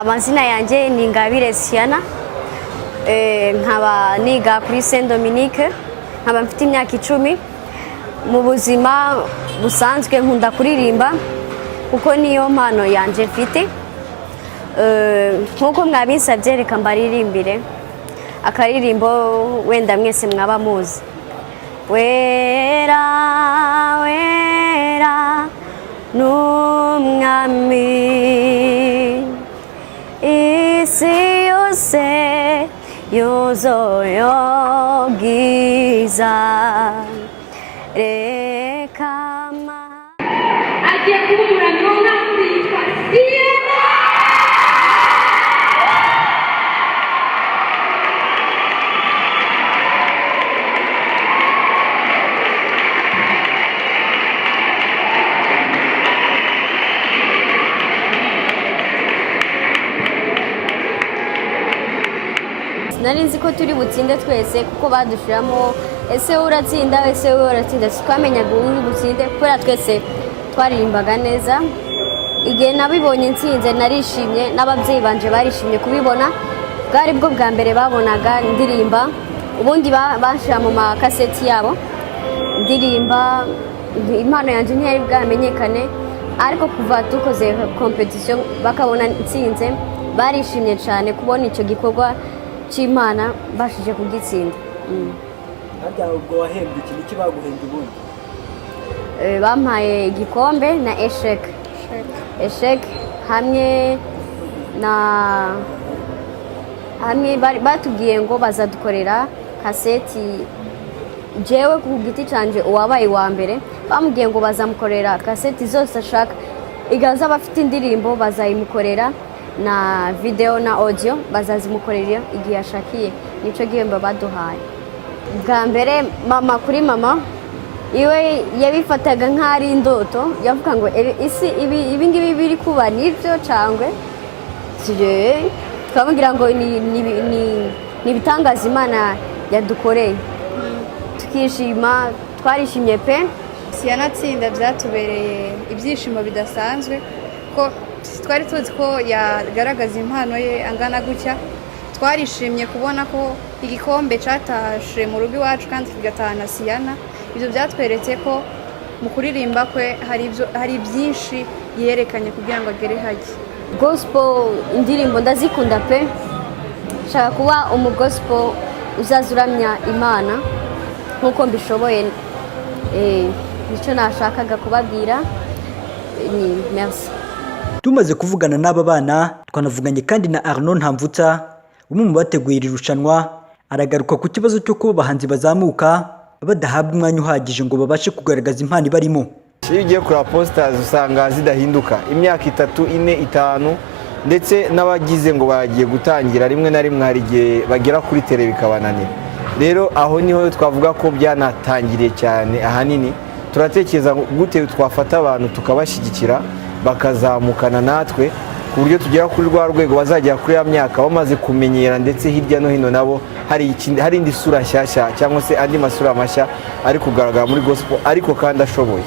Amazina yanjye ni Ingabire Siana, nkaba niga kuri Saint Dominique, nkaba mfite imyaka 10. Mu buzima busanzwe nkunda kuririmba kuko niyo mpano yanjye mfite. Nkuko mwabinsabye reka mbaririmbire akaririmbo wenda mwese mwaba muzi. Wera wera n'umwami isi yose yuzuye ubwiza reka agiye kuba umuramyi w'umwami yitwa Siana. Nari nzi ko turi butsinde twese kuko badushiramo ese uratsinda ese uratsinda, twamenyaga uri butsinde kubera twese twaririmbaga neza. Igihe nabibonye nsinze narishimye, n'ababyeyi banje barishimye kubibona. Bwari bwo bwa mbere babonaga ndirimba, ubundi bashira mu makaseti yabo ndirimba. Impano yanjye ntiyari bwamenyekane, ariko kuva tukoze competition bakabona nsinze barishimye cyane kubona icyo gikorwa cy'Imana bashije kugitsinda. Harya ubwo wahembye iki baguhembye ubundi? Bampaye igikombe na eshek hamwe batubwiye ngo bazadukorera kaseti. Jewe ku giti canje uwabaye wa mbere bamubwiye ngo bazamukorera kaseti zose ashaka, igaza bafite indirimbo bazayimukorera na video na audio bazazimukorera igihe ashakiye. Nico gihembo baduhaye. Bwa mbere mama kuri mama iwe yabifataga nk'ari indoto, yavuga ngo isi ibi ngibi biri kuba nibyo cangwe sije. Twabwira ngo ni bitangaza Imana yadukoreye, tukishima, twarishimye pe. Siana atsinda byatubereye ibyishimo bidasanzwe ko twari tuzi ko yagaragaza impano ye angana gutya. Twarishimye kubona ko igikombe cyatashe mu rugo iwacu kandi kigatahana Siana. Ibyo byatweretse ko mu kuririmba kwe hari byinshi yerekanye kugira ngo agere hajye. Gospel indirimbo ndazikunda pe, nshaka kuba gospel uzazuramya Imana nkuko mbishoboye. Nicyo nashakaga kubabwira. Merci. Tumaze kuvugana n'aba bana twanavuganye kandi na Arnaud Ntamvutsa, umwe mu bateguye iri rushanwa. Aragaruka ku kibazo cyo kuba abahanzi bazamuka badahabwa umwanya uhagije ngo babashe kugaragaza impano ibarimo. Iyo ugiye kuri posters usanga zidahinduka imyaka 3, 4, 5, ndetse n'abagize ngo bagiye gutangira rimwe na rimwe hari igihe bagera kuri tele bikabananira. Rero aho niho twavuga ko byanatangiriye cyane. Ahanini turatekereza gute twafata abantu tukabashyigikira bakazamukana natwe ku buryo tugera kuri rwa rwego bazajya kuri ya myaka bamaze kumenyera, ndetse hirya no hino nabo hari indi sura nshyashya cyangwa se andi masura mashya ari kugaragara muri gospel ariko kandi ashoboye.